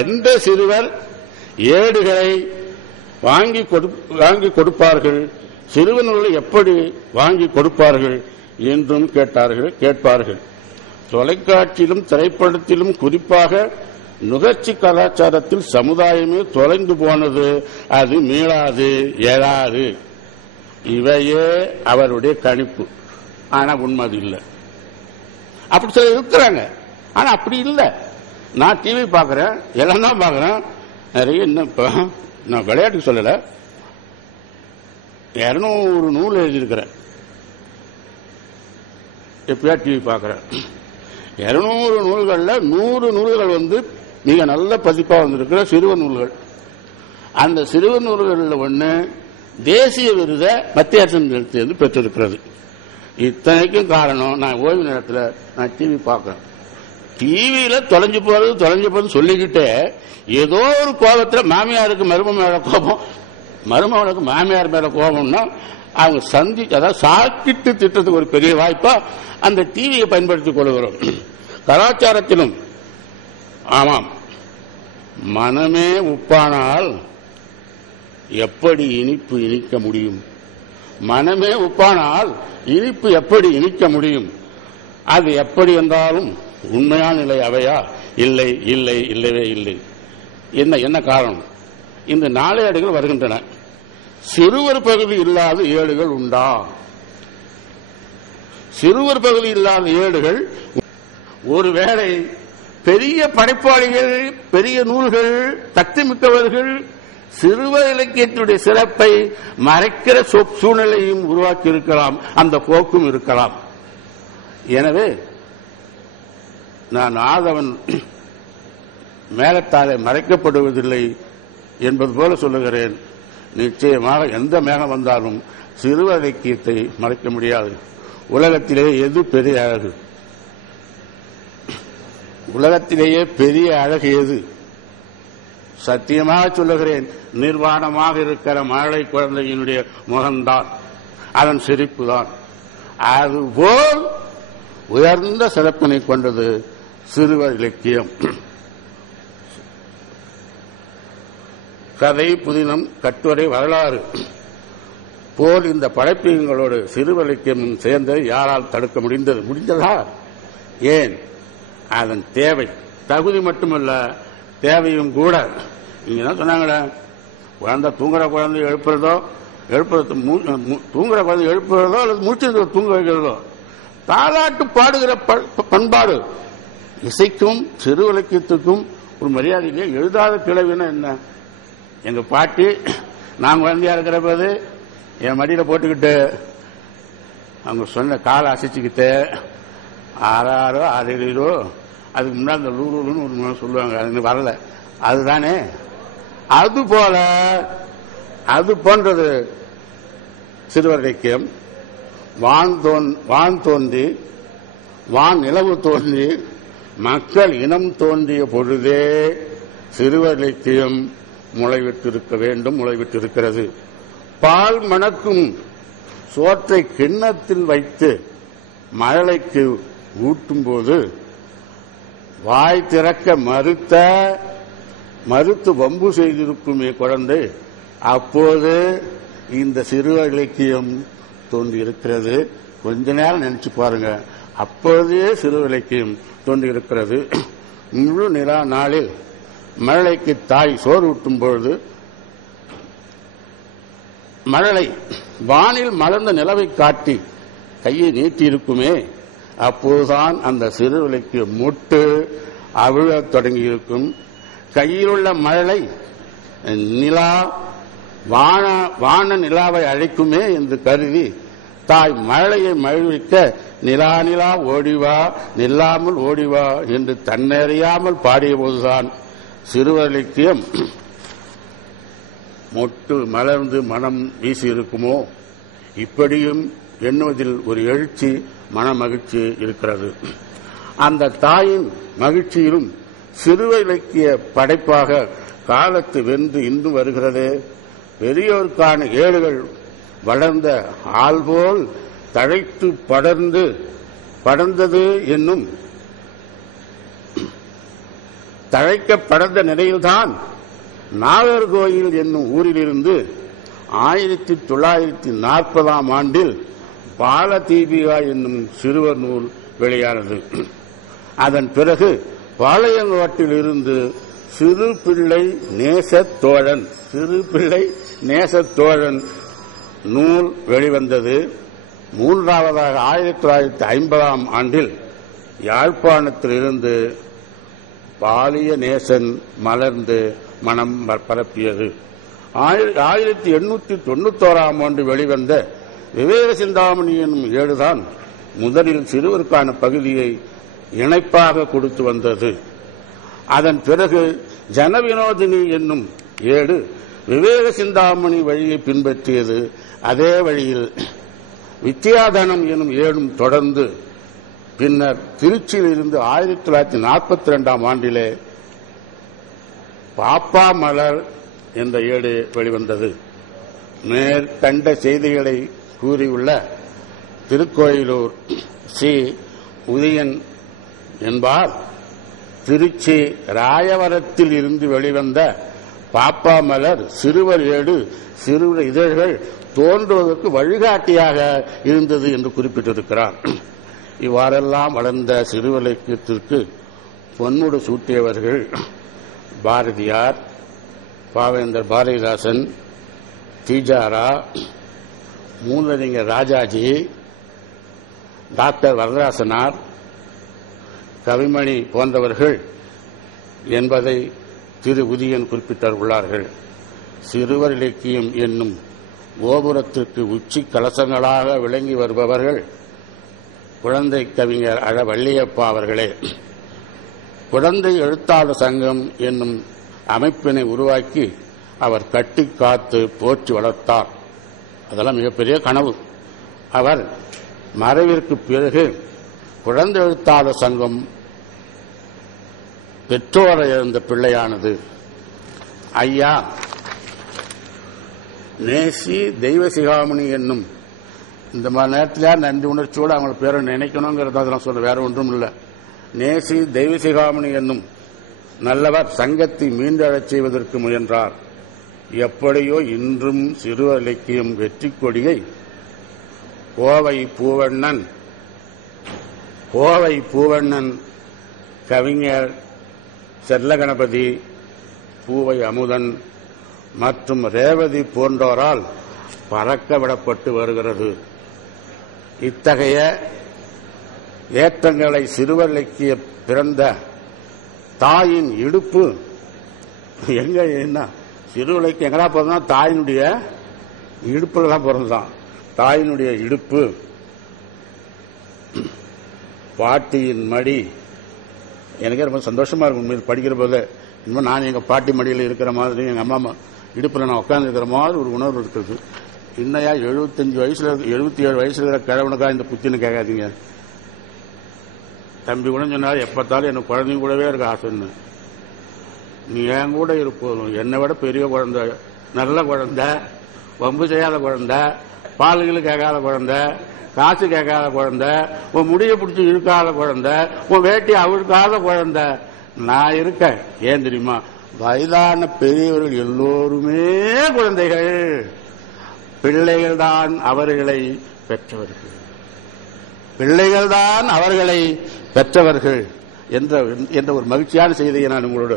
எந்த சிறுவர் ஏடுகளை வாங்கி கொடுப்பார்கள், சிறுவர்களை எப்படி வாங்கி கொடுப்பார்கள் என்றும் கேட்பார்கள். தொலைக்காட்சியிலும் திரைப்படத்திலும் குறிப்பாக நுகர்ச்சி கலாச்சாரத்தில் சமுதாயமே தொலைந்து போனது, அது மீளாது, எழாது. இவையே அவருடைய கணிப்பு. ஆனா உண்மை அது இல்லை. அப்படி சொல்ல இருக்கிறாங்க. ஆனா அப்படி இல்லை. நான் டிவி பார்க்கிறேன், எல்லாம் தான் பார்க்கிறேன். நிறைய இன்னும் நான் விளையாட்டுக்கு சொல்லல, 200 நூல் எழுதியிருக்கிறேன். எப்பயா டிவி பார்க்கிறேன். 200 நூல்கள்ல 100 நூல்கள் மிக நல்ல பதிப்பா வந்திருக்கிற சிறுவர் நூல்கள். அந்த சிறுவர் நூல்களில் ஒன்று தேசிய விருதை மத்திய அரசு பெற்றிருக்கிறது. இத்தனைக்கும் காரணம், நான் ஓய்வு நேரத்தில் நான் டிவி பார்க்கிறேன். டிவியில தொலைஞ்சு போறது சொல்லிக்கிட்டே ஏதோ ஒரு கோபத்தில் மாமியாருக்கு மரும மேல கோபம், மருமகளுக்கு மாமியார் மேல கோபம்னா அவங்க அதாவது சாக்கிட்டு திட்டத்துக்கு ஒரு பெரிய வாய்ப்பா அந்த டிவியை பயன்படுத்திக் கொள்கிறோம். கலாச்சாரத்திலும் ஆமாம், மனமே உப்பானால் எப்படி இனிப்பு இனிக்க முடியும்? மனமே உப்பானால் இனிப்பு எப்படி இனிக்க முடியும்? அது எப்படி என்றாலும் உண்மையான நிலை அவையா? இல்லை, இல்லை, இல்லவே இல்லை. என்ன காரணம்? இந்த நாளேடுகள் வருகின்றன. சிறுவர் பகுதி இல்லாத ஏடுகள் உண்டா? சிறுவர் பகுதி இல்லாத ஏடுகள் ஒருவேளை பெரிய படைப்பாளிகள், பெரிய நூல்கள், சக்திமிக்கவர்கள் சிறுவர் இலக்கியத்துடைய சிறப்பை மறைக்கிற சூழ்நிலையும் உருவாக்கி இருக்கலாம், அந்த போக்கும் இருக்கலாம். எனவே நான் ஆதவன் மேகத்தாலே மறைக்கப்படுவதில்லை என்பது போல சொல்லுகிறேன். நிச்சயமாக எந்த மேகம் வந்தாலும் சிறுவர் இலக்கியத்தை மறைக்க முடியாது. உலகத்திலே எது பெரிய அழகு? உலகத்திலேயே பெரிய அழகு எது? சத்தியமாக சொல்லுகிறேன், நிர்வாணமாக இருக்கிற மழை குழந்தையினுடைய முகம்தான், அதன் சிரிப்பு தான். அதுபோல் உயர்ந்த சிறப்பினை கொண்டது சிறுவர் இலக்கியம். கதை, புதினம், கட்டுரை, வரலாறு போல் இந்த படைப்பியங்களோடு சிறுவர் இலக்கியமும் சேர்ந்து யாரால் தடுக்க முடிந்ததா? ஏன்? அதன் தேவை, தகுதி மட்டுமல்ல, தேவையும் கூட. நீங்க என்ன சொன்னாங்களே, குழந்தை தூங்குற குழந்தை எழுப்புறதோ தூங்குற குழந்தை எழுப்புறதோ அல்லது முடிச்சது தூங்க வைக்கிறதோ, தாலாட்டு பாடுகிற பண்பாடு இசைக்கும் சிறு இலக்கியத்துக்கும் ஒரு மரியாதையிலே எழுதாத கிளவினா என்ன? எங்க பாட்டி நான் குழந்தையா இருக்கிற போது என் மடியில போட்டுக்கிட்டு அவங்க சொன்ன காலை அசைச்சுக்கிட்டு 6 6 அதுக்கு முன்னாடி இந்த லூலுன்னு ஒரு சொல்லுவாங்க, அது வரல, அதுதானே. அது போல அது போன்றது சிறுவர் இலக்கியம். வான் தோன்றி வான் நிலவு தோன்றி மக்கள் இனம் தோன்றிய பொழுதே சிறுவர் இலக்கியம் முளைவிட்டிருக்க வேண்டும், முளைவிட்டிருக்கிறது. பால் மணக்கும் சோற்றை கிண்ணத்தில் வைத்து மழலைக்கு ஊட்டும் போது வாய் திறக்க மறுத்து வம்பு செய்திருக்குமே குழந்தை, அப்போது இந்த சிறுவர் இலக்கியம் தோன்றியிருக்கிறது. கொஞ்ச நேரம் நினைச்சு பாருங்க, அப்போதே சிறுவர் இலக்கியம் தோன்றியிருக்கிறது. முழு நிலா நாளில் மழலைக்கு தாய் சோறு ஊட்டும் பொழுது மழலை வானில் மலர்ந்த நிலவை காட்டி கையை நீட்டி இருக்குமே, அப்போதுதான் அந்த சிறு இலக்கியம் முட்டு அவிழத் தொடங்கியிருக்கும். கையில் உள்ள மழலை நிலா வான நிலாவை அழைக்குமே என்று கருதி தாய் மழலையை மகிழ்விக்க நிலா நிலா ஓடிவா, நில்லாமல் ஓடிவா என்று தன்னறியாமல் பாடிய போதுதான் சிறுவர் இலக்கியம் மொட்டு மலர்ந்து மனம் வீசி இருக்குமோ. இப்படியும் எண்ணுவதில் ஒரு எழுச்சி, மன மகிழ்ச்சி இருக்கிறது. அந்த தாயின் மகிழ்ச்சியிலும் சிறுவர் இலக்கிய படைப்பாக காலத்து வென்று இன்று வருகிறது. பெரியோருக்கான ஏடுகள் வளர்ந்த ஆள்போல் தழைத்து படர்ந்தது என்னும் தழைக்கப்படந்த நிலையில்தான் நாகர்கோயில் என்னும் ஊரிலிருந்து 1940ஆம் ஆண்டில் பாலதீபிகா என்னும் சிறுவர் நூல் வெளியானது. அதன் பிறகு பாளையங்கோட்டில் இருந்து சிறுபிள்ளை நேசத்தோழன் நூல் வெளிவந்தது. மூன்றாவதாக 1950ஆம் ஆண்டில் யாழ்ப்பாணத்தில் இருந்து பாலிய நேசன் மலர்ந்து மனம் பரப்பியது. 1891ஆம் ஆண்டு வெளிவந்த விவேக சிந்தாமணி என்னும் ஏடுதான் முதலில் சிறுவருக்கான பகுதியை இணைப்பாக கொடுத்து வந்தது. அதன் பிறகு ஜனவினோதினி என்னும் ஏடு விவேக சிந்தாமணி வழியை பின்பற்றியது. அதே வழியில் வித்யாதனம் என்னும் ஏடும் தொடர்ந்து பின்னர் திருச்சியில் இருந்து 1942ஆம் ஆண்டிலே பாப்பா மலர் என்ற ஏடு வெளிவந்தது. மேற்கண்ட செய்திகளை கூறியுள்ள திருக்கோயிலூர் சி. உதயன் என்பார் திருச்சி ராயவரத்தில் இருந்து வெளிவந்த பாப்பா மலர் சிறுவர் ஏடு சிறுவர் இதழ்கள் தோன்றுவதற்கு வழிகாட்டியாக இருந்தது என்று குறிப்பிட்டிருக்கிறார். இவ்வாறெல்லாம் வளர்ந்த சிறுவர் இலக்கியத்திற்கு பொன்முடு சூட்டியவர்கள் பாரதியார், பாவேந்தர் பாரதிதாசன், தீஜாரா, மூலறிஞர் ராஜாஜி, டாக்டர் வரதராசனார், கவிமணி போன்றவர்கள் என்பதை திரு உதயன் குறிப்பிட்டுள்ளார்கள். சிறுவர் இலக்கியம் என்னும் கோபுரத்திற்கு உச்சி கலசங்களாக விளங்கி வருபவர்கள் குழந்தை கவிஞர் அழ வள்ளியப்பா அவர்களே. குழந்தை எழுத்தாளர் சங்கம் என்னும் அமைப்பினை உருவாக்கி அவர் கட்டி காத்து போற்றி வளர்த்தார். அதெல்லாம் மிகப்பெரிய கனவு. அவர் மறைவிற்கு பிறகு குழந்தை எழுத்தாளர் சங்கம் பெற்றோரை இழந்த பிள்ளையானது. ஐயா நேசி தெய்வ சிகாமணி என்னும் இந்த மாதிரி நேரத்தில் நன்றி உணர்ச்சியோடு அவங்க பேரை நினைக்கணுங்கிறத அதெல்லாம் சொல்ல, வேற ஒன்றும் இல்லை. நேசி தெய்வ சிகாமணி என்னும் நல்லவர் சங்கத்தை மீண்டெழச் செய்வதற்கு முயன்றார். எப்படியோ இன்றும் சிறுவர் இலக்கியம் வெற்றி கொடியை கோவை பூவண்ணன், கவிஞர் செல்லகணபதி, பூவை அமுதன் மற்றும் ரேவதி போன்றோரால் பறக்க விடப்பட்டு வருகிறது. இத்தகைய ஏற்றங்களை சிறுவர் இலக்கிய பிறந்த தாயின் இடுப்பு என்ன சிறுவர் இலக்கியம் எங்கடா பிறந்தா தாயினுடைய இடுப்புல தான் பிறந்தான். தாயினுடைய இடுப்பு, பாட்டியின் மடி. எனக்கே ரொம்ப சந்தோஷமா இருக்கும் உண்மையில் படிக்கிற போது. இன்னும் நான் எங்க பாட்டி மடியில் இருக்கிற மாதிரி, எங்க அம்மா இடுப்புல நான் உட்கார்ந்து இருக்கிற மாதிரி ஒரு உணர்வு இருக்குது. இன்னையா 77 வயசுல இருக்கிற கிழவனுக்கா இந்த புத்தின்னு கேட்காதீங்க. தம்பி கூட சொன்னாலும் எப்பத்தாலும் எனக்கு குழந்தைங்க கூடவே இருக்க ஆசைன்னு. நீ என் கூட இருப்போம். என்னை விட பெரிய குழந்தை, நல்ல குழந்தை, வம்பு செய்யாத குழந்தை, பாலுகளும் கேட்காத குழந்தை, காசு கேட்காத குழந்தை, உன் முடிய பிடிச்சி இழுக்காத குழந்தை, உன் வேட்டி அவிழ்க்காத குழந்தை நான் இருக்கேன். ஏன் தெரியுமா? வயதான பெரியவர்கள் எல்லோருமே குழந்தைகள், பிள்ளைகள்தான் அவர்களை பெற்றவர்கள் என்ற ஒரு மகிழ்ச்சியான செய்தியை நான் உங்களோட